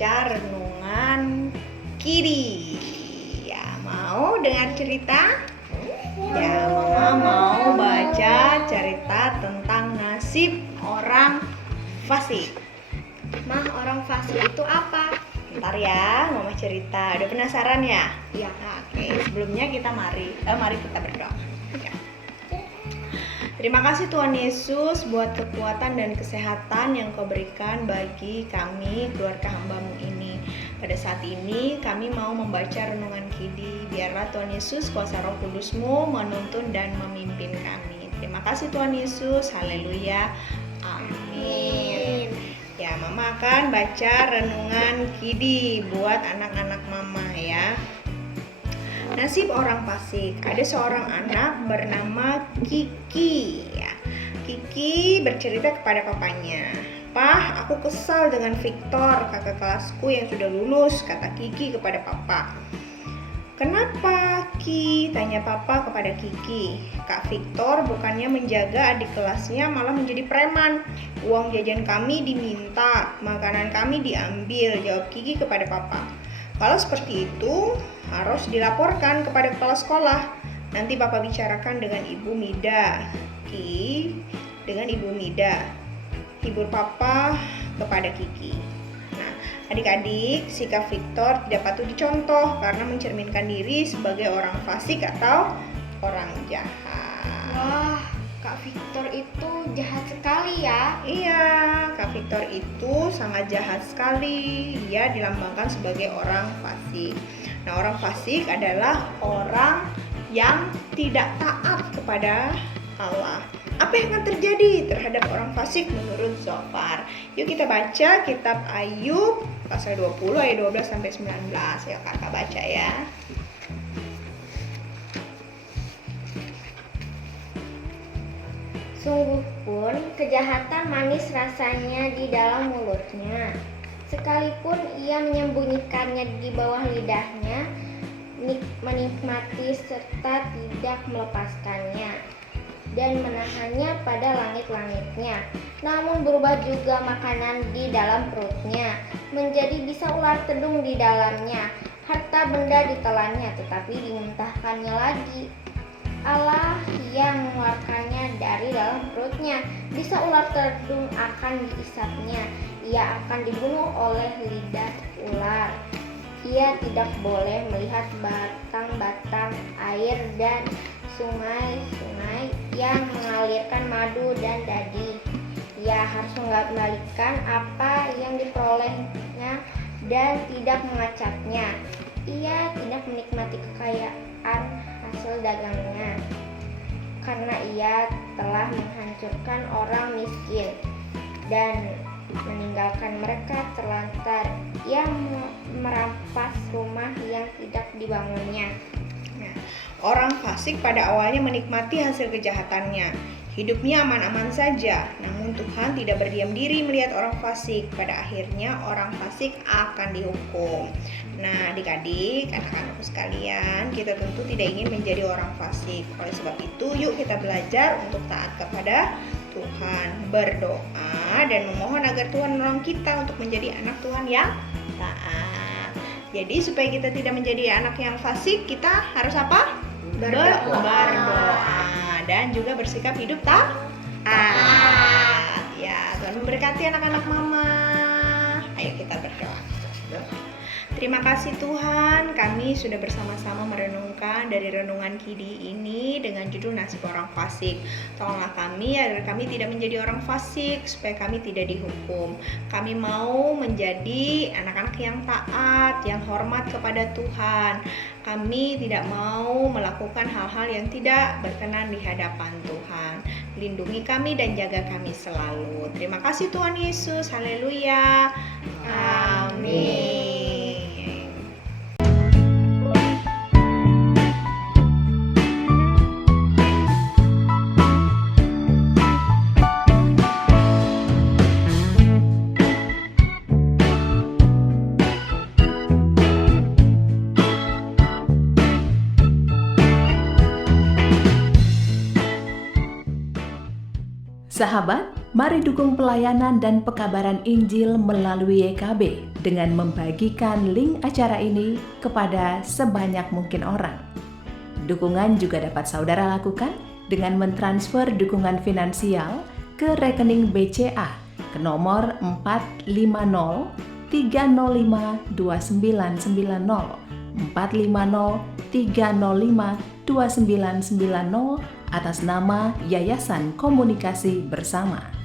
baca renungan Kidi. Ya, mau dengar cerita? Ya, Mama mau baca cerita tentang nasib orang fasik. Mah, orang fasik itu apa? Ntar ya, Mama cerita. Udah penasaran ya? Iya. Oke, sebelumnya kita mari kita berdoa. Ya. Terima kasih Tuhan Yesus buat kekuatan dan kesehatan yang Kau berikan bagi kami, keluarga hamba-Mu ini. Pada saat ini kami mau membaca renungan Kidi. Biarlah Tuhan Yesus kuasa Roh Kudus-Mu menuntun dan memimpin kami. Terima kasih Tuhan Yesus. Haleluya. Amin. Ya, Mama akan baca renungan Kidi buat anak-anak Mama ya. Nasib orang fasik. Ada seorang anak bernama Kiki ya. Kiki bercerita kepada papanya, "Pah, aku kesal dengan Victor, kakak kelasku yang sudah lulus," kata Kiki kepada papa. "Kenapa, Ki?" tanya papa kepada Kiki. "Kak Victor bukannya menjaga adik kelasnya, malah menjadi preman. Uang jajan kami diminta, makanan kami diambil," jawab Kiki kepada papa. "Kalau seperti itu, harus dilaporkan kepada kepala sekolah. Nanti papa bicarakan dengan Ibu Mida." Ki dengan Ibu Mida hibur papa kepada Kiki. Nah, adik-adik, sikap Victor tidak patut dicontoh karena mencerminkan diri sebagai orang fasik atau orang jahat. Wah, Kak Victor itu jahat sekali ya. Iya, Kak Victor itu sangat jahat sekali. Ia dilambangkan sebagai orang fasik. Nah, orang fasik adalah orang yang tidak taat kepada Allah. Apa yang akan terjadi terhadap orang fasik menurut Zofar? Yuk kita baca kitab Ayub pasal 20 ayat 12 sampai 19. Ya, Kakak baca ya. Sungguh pun kejahatan manis rasanya di dalam mulutnya. Sekalipun ia menyembunyikannya di bawah lidahnya, menikmati serta tidak melepaskannya dan menahannya pada langit-langitnya. Namun berubah juga makanan di dalam perutnya, menjadi bisa ular tedung di dalamnya. Harta benda ditelannya, tetapi dimuntahkannya lagi. Allah yang mengeluarkannya dari dalam perutnya, bisa ular tedung akan diisapnya. Ia akan dibunuh oleh lidah ular. Ia tidak boleh melihat batang-batang air dan sungai-sungai yang mengalirkan madu dan daging. Ia harus mengembalikan apa yang diperolehnya dan tidak mengacapnya. Ia tidak menikmati kekayaan hasil dagangnya, karena ia telah menghancurkan orang miskin dan meninggalkan mereka terlantar. Ia merampas rumah yang tidak dibangunnya. Nah, orang fasik pada awalnya menikmati hasil kejahatannya. Hidupnya aman-aman saja, namun Tuhan tidak berdiam diri melihat orang fasik. Pada akhirnya orang fasik akan dihukum. Nah, adik-adik, anak-anakku sekalian, kita tentu tidak ingin menjadi orang fasik. Oleh sebab itu, yuk kita belajar untuk taat kepada Tuhan, berdoa dan memohon agar Tuhan menolong kita untuk menjadi anak Tuhan yang taat. Jadi supaya kita tidak menjadi anak yang fasik, kita harus apa? Berdoa dan juga bersikap hidup taat. Ya, Tuhan memberkati anak-anak Mama. Ayo kita berdoa. Terima kasih Tuhan, kami sudah bersama-sama merenungkan dari renungan Kidi ini dengan judul nasib orang fasik. Tolonglah kami agar kami tidak menjadi orang fasik, supaya kami tidak dihukum. Kami mau menjadi anak-anak yang taat, yang hormat kepada Tuhan. Kami tidak mau melakukan hal-hal yang tidak berkenan di hadapan Tuhan. Lindungi kami dan jaga kami selalu. Terima kasih Tuhan Yesus. Haleluya. Amin. Sahabat, mari dukung pelayanan dan pekabaran Injil melalui YKB. dengan membagikan link acara ini kepada sebanyak mungkin orang. Dukungan juga dapat saudara lakukan dengan mentransfer dukungan finansial ke rekening BCA ke nomor 450-305-2990 atas nama Yayasan Komunikasi Bersama.